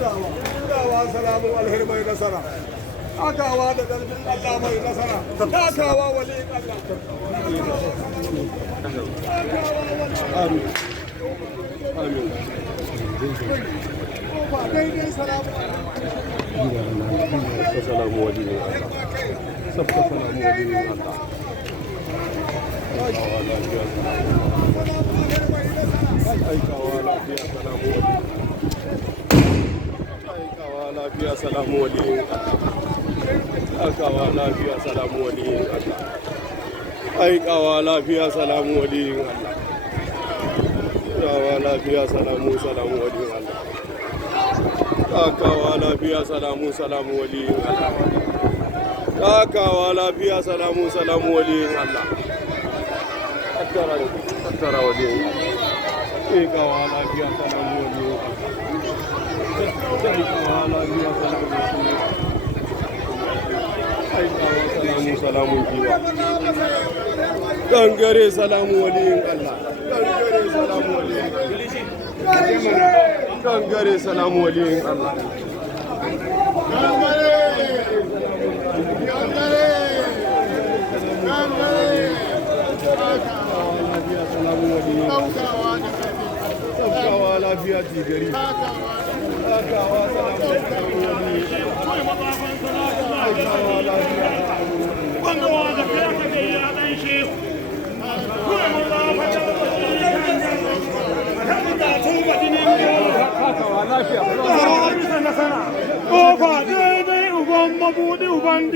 Dawa salamu alheri mai nasara. Takawa da ƙarfin Allah mai nasara. Takawa wali Allah. Amin. Amin. Daidai salamu. Salamu wali Allah. Sabta salamu wali Allah. Aikawa lafiya salamu wali. Aikawa lafiya salamu wali. Aikawa lafiya salamu wali. Aikawa lafiya salamu wali. Aikawa lafiya salamu wali. Aikawa lafiya salamu wali. Aikawa lafiya salamu wali. Tattara wali. Aikawa lafiya salamu wali. Aikawa lafiya salamu wali. Aikawa salamu jiwa. Gangare salamu waliyin Allah. Gangare salamu waliyin Allah. Gangare salamu waliyin Allah. Saukawa lafiya ci gari. Saukawa salamu waliyin Kofa daidai uban mabuɗi uban